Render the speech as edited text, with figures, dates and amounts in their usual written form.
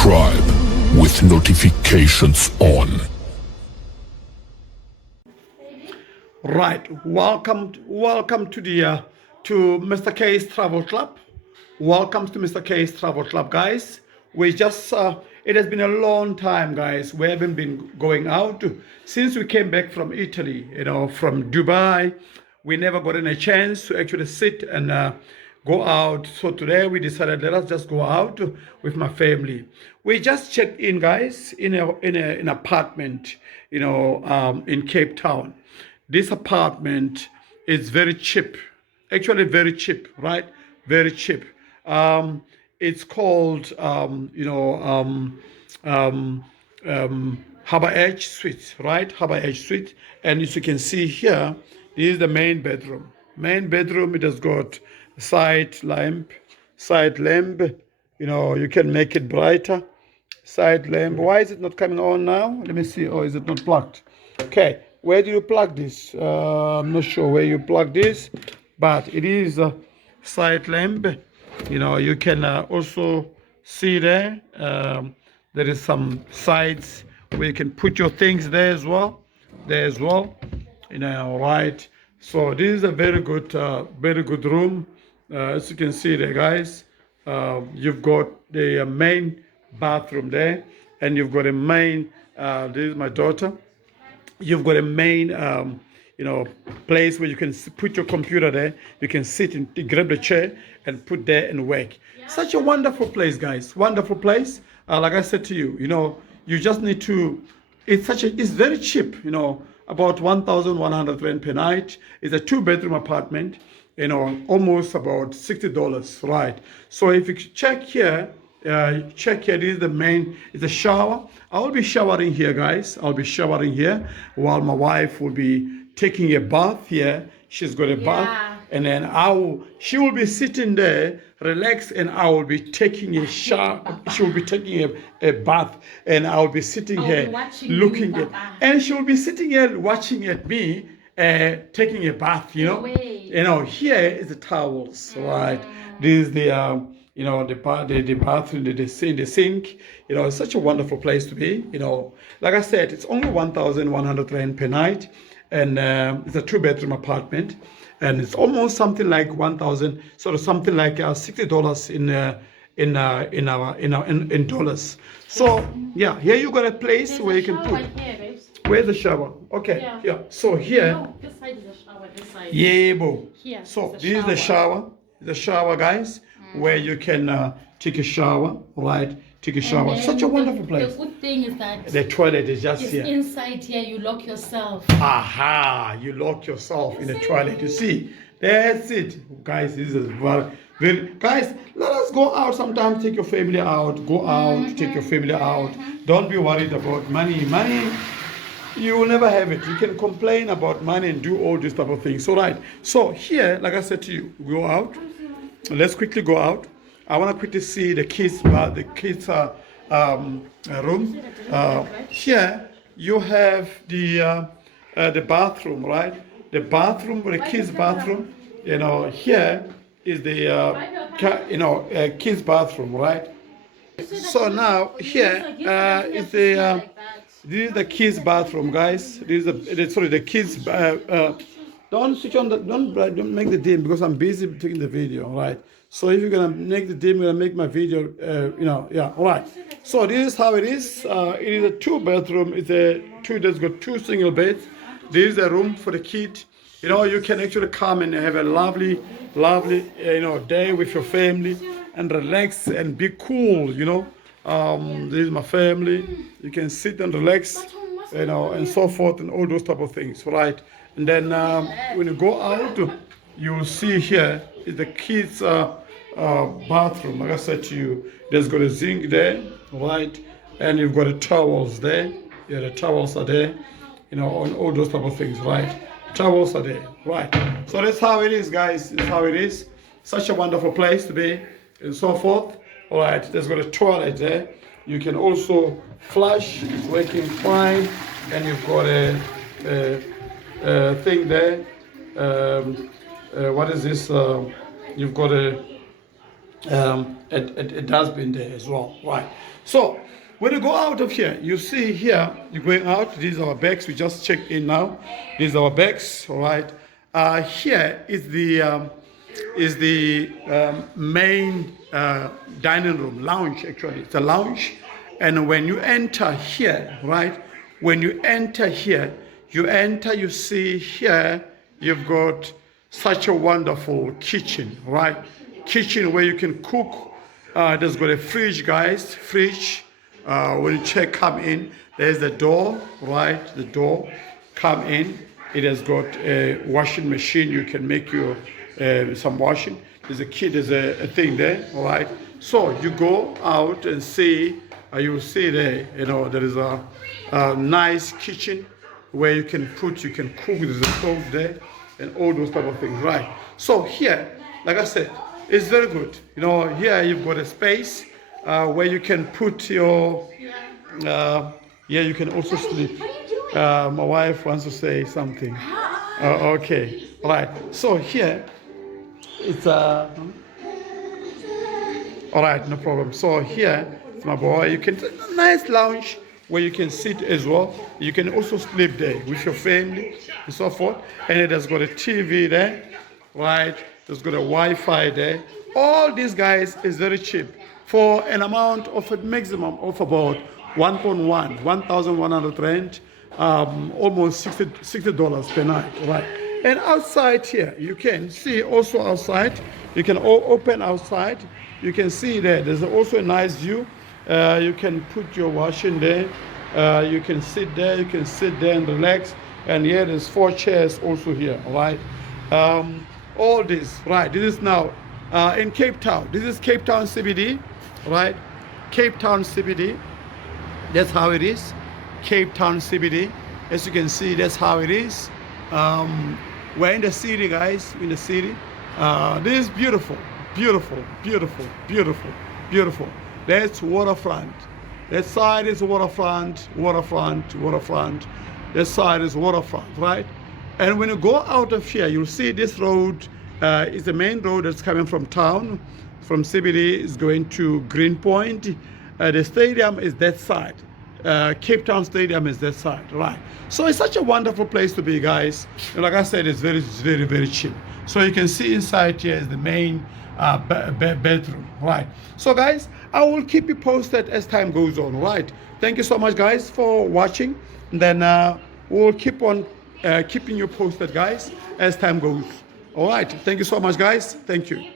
subscribe with notifications on. Right, welcome to the to Mr. K's Travel Club. Welcome to Mr. K's Travel Club, guys. We just it has been a long time, guys. We haven't been going out since we came back from Italy. From Dubai. We never got a chance to actually sit and go out. So today we decided let us just go out with my family. We just checked in, guys, in an apartment, in Cape Town. This apartment is very cheap, actually very cheap, right? Very cheap. It's called, Harbouredge Suite, right? Harbouredge Suite. And as you can see here, this is the main bedroom. Main bedroom, it has got side lamp. You can make it brighter. Side lamp. Why is it not coming on now? Let me see. Oh, is it not plugged? Okay, where do you plug this? I'm not sure where you plug this, but it is a side lamp. You can also see there. There is some sides where you can put your things there as well. Right. So this is a very good room. As you can see there, guys. You've got the main bathroom there, and you've got a main. This is my daughter. You've got a main, place where you can put your computer there. You can sit and grab the chair and put there and work. Such a wonderful place, guys. Wonderful place. Like I said to you, you just need to. It's very cheap. About 1,100 rand per night. It's a 2-bedroom apartment. Almost about $60, right? So if you check here, this is the main, it's a shower. I will be showering here, guys. I'll be showering here while my wife will be taking a bath here. She's got a bath, and then she will be sitting there, relaxed, and I will be taking a shower. She will be taking a bath, and I will be sitting here looking at, and she will be sitting here watching at me taking a bath. Here is the towels, right? This is the the bathroom, the sink. It's such a wonderful place to be. Like I said, it's only 1,100 rand per night, and it's a 2-bedroom apartment, and it's almost something like 1,000, sort of something like $60 in dollars. So yeah, here you got a place where you can put. Where's the shower? Okay, yeah. So here. No, this side is the shower. This side. Yeah, bro. Here. So this is the shower. The shower, guys, where you can take a shower, right? Take a shower. Such a wonderful place. The good thing is that the toilet is just it's here. inside here. You lock yourself. Aha! You lock yourself in the toilet. You see, that's it, guys. This is very guys. Let us go out sometime. Take your family out. Go out. Take your family out. Don't be worried about money. You will never have it. You can complain about money and do all these type of things. So right. So here, like I said to you, go out. Let's quickly go out. I want to quickly see the kids' room. Here you have the bathroom, right? The bathroom, the kids' bathroom. Here is the kids' bathroom, right? So now here is the. This is the kids' bathroom, guys. This is the kids. Don't switch on don't make the dim because I'm busy taking the video, right? So if you're gonna make the dim, you're gonna make my video. All right. So this is how it is. It is a 2-bedroom. There's got 2 single beds. This is a room for the kid. You can actually come and have a lovely, day with your family and relax and be cool. This is my family. You can sit and relax, and so forth, and all those type of things, right? And then when you go out, you will see here is the kids' bathroom. Like I said to you, there's got a zinc there, right? And you've got the towels there. Yeah, the towels are there, and all those type of things, right? Towels are there, right? So that's how it is, guys. That's how it is. Such a wonderful place to be, and so forth. All right, there's got a toilet there. You can also flush, it's working fine, and you've got a thing there. What is this? You've got It has been there as well, right? So when you go out of here, you see here you're going out. These are our bags. We just checked in now. These are our bags, all right. Here is the main dining room, lounge actually. It's a lounge, and when you enter here, right? When you enter here, you see here you've got such a wonderful kitchen, right? Kitchen where you can cook. There's got a fridge, guys. Fridge. When you come in, there's the door, right? The door. Come in. It has got a washing machine. You can make your some washing. There's a thing there, all right? So you go out and see. You will see there. There is a nice kitchen where you can cook. There's a stove there, and all those type of things, right? So here, like I said, it's very good. Here you've got a space where you can put your. Yeah, you can also sleep. My wife wants to say something. Okay, all right. So here, it's all right, no problem. So here, my boy, you can a nice lounge where you can sit as well. You can also sleep there with your family and so forth. And it has got a TV there, right? There's got a Wi-Fi there. All these guys is very cheap for an amount of a maximum of about 1,100 rand, almost $60 per night, right? And outside here, you can see also outside. You can open outside. You can see there. There's also a nice view. You can put your washing there. You can sit there. You can sit there and relax. And here there's 4 chairs also here, right? All this, right? This is now in Cape Town. This is Cape Town CBD, right? Cape Town CBD. That's how it is. Cape Town CBD. As you can see, that's how it is. We're in the city, guys. In the city. This is beautiful, beautiful, beautiful, beautiful, beautiful. That's waterfront. That side is waterfront, waterfront, waterfront. That side is waterfront, right? And when you go out of here, you'll see this road is the main road that's coming from town. From CBD is going to Greenpoint. The stadium is that side. Cape Town Stadium is that side, right? So it's such a wonderful place to be, guys. And like I said, it's very, very, very cheap. So you can see inside here is the main bedroom, right? So guys, I will keep you posted as time goes on, right? Thank you so much, guys, for watching. And then we'll keep on keeping you posted, guys, as time goes. All right. Thank you so much, guys. Thank you.